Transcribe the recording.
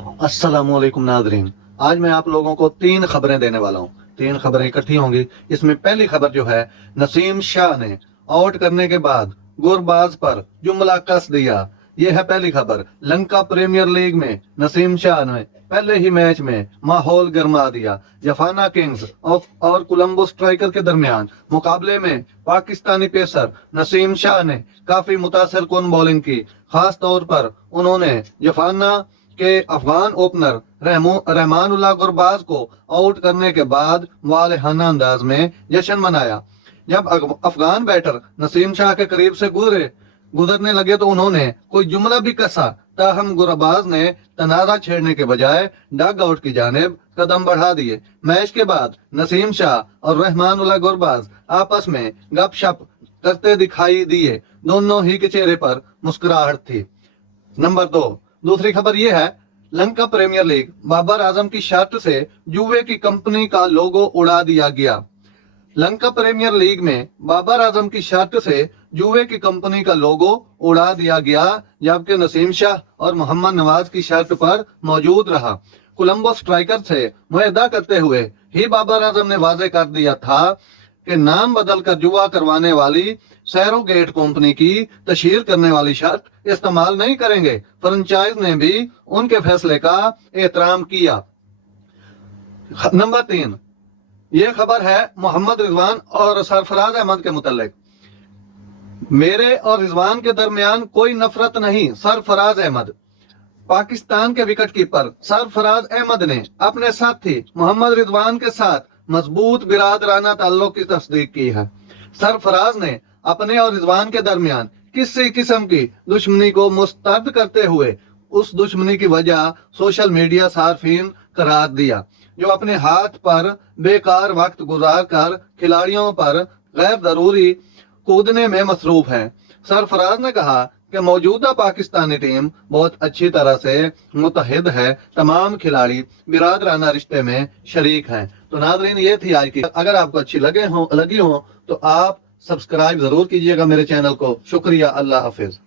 अस्सलाम वालेकुम नाज़रीन। आज मैं आप लोगों को 3 खबरें देने वाला हूँ। 3 खबरें इकट्ठी होंगी। इसमें पहली खबर जो है, नसीम शाह ने आउट करने के बाद गुरबाज पर जुमला कस दिया। यह है पहली खबर। लंका प्रीमियर लीग में नसीम शाह ने पहले ही मैच में माहौल गरमा दिया। जफाना किंग्स और कोलंबो स्ट्राइकर के दरमियान मुकाबले में पाकिस्तानी पेसर नसीम शाह ने काफी मुतासिर कुन बॉलिंग की। खास तौर पर उन्होंने जफाना के अफगान ओपनर रहमानुल्लाह गुरबाज को आउट करने के बाद वालेहाना अंदाज में जश्न मनाया। जब अफगान बैटर नसीम शाह के करीब से गुजरने लगे तो उन्होंने कोई जुमला भी कसा, ताहम गुरबाज ने तनाजा छेड़ने के बजाय डग आउट की जानिब कदम बढ़ा दिए। मैच के बाद नसीम शाह और रहमानुल्लाह गुरबाज आपस में गपशप करते दिखाई दिए। दोनों ही के चेहरे पर मुस्कुराहट थी। नंबर 2, दूसरी खबर यह है, लंका प्रीमियर लीग बाबर आजम की शर्त से जुए की कंपनी का लोगो उड़ा दिया गया। लंका प्रीमियर लीग में बाबर आजम की शर्त से जुए की कंपनी का लोगो उड़ा दिया गया, जबकि नसीम शाह और मोहम्मद नवाज की शर्त पर मौजूद रहा। कोलंबो स्ट्राइकर से मुआहदा करते हुए ही बाबर आजम ने वाजे कर दिया था कि नाम बदलकर जुआ करवाने वाली सैरोगेट कंपनी की तशहीर करने वाली शर्त इस्तेमाल नहीं करेंगे। फ्रेंचाइज ने भी उनके फैसले का एहतराम किया। नंबर 3, ये खबर है मोहम्मद रिजवान और सरफराज अहमद के मुतल्लिक। मेरे और रिजवान के दरमियान कोई नफरत नहीं, सरफराज अहमद। पाकिस्तान के विकेट कीपर सरफराज अहमद ने अपने साथी मोहम्मद रिजवान के साथ मजबूत बिरादराना ताल्लुक की तस्दीक की है। सरफराज ने अपने और रिजवान के दरमियान किसी किस्म की दुश्मनी को मुस्तरद करते हुए उस दुश्मनी की वजह सोशल मीडिया सार्फिन करार दिया, जो अपने हाथ पर बेकार वक्त गुजार कर खिलाड़ियों पर गैर जरूरी कूदने में मसरूफ है। सरफराज ने कहा कि मौजूदा पाकिस्तानी टीम बहुत अच्छी तरह से मुतहद है, तमाम खिलाड़ी बिरादराना रिश्ते में शरीक हैं। तो नाज़रीन, ये थी आज की। अगर आपको अच्छी लगी हो तो आप सब्सक्राइब जरूर कीजिएगा मेरे चैनल को। शुक्रिया। अल्लाह हाफिज।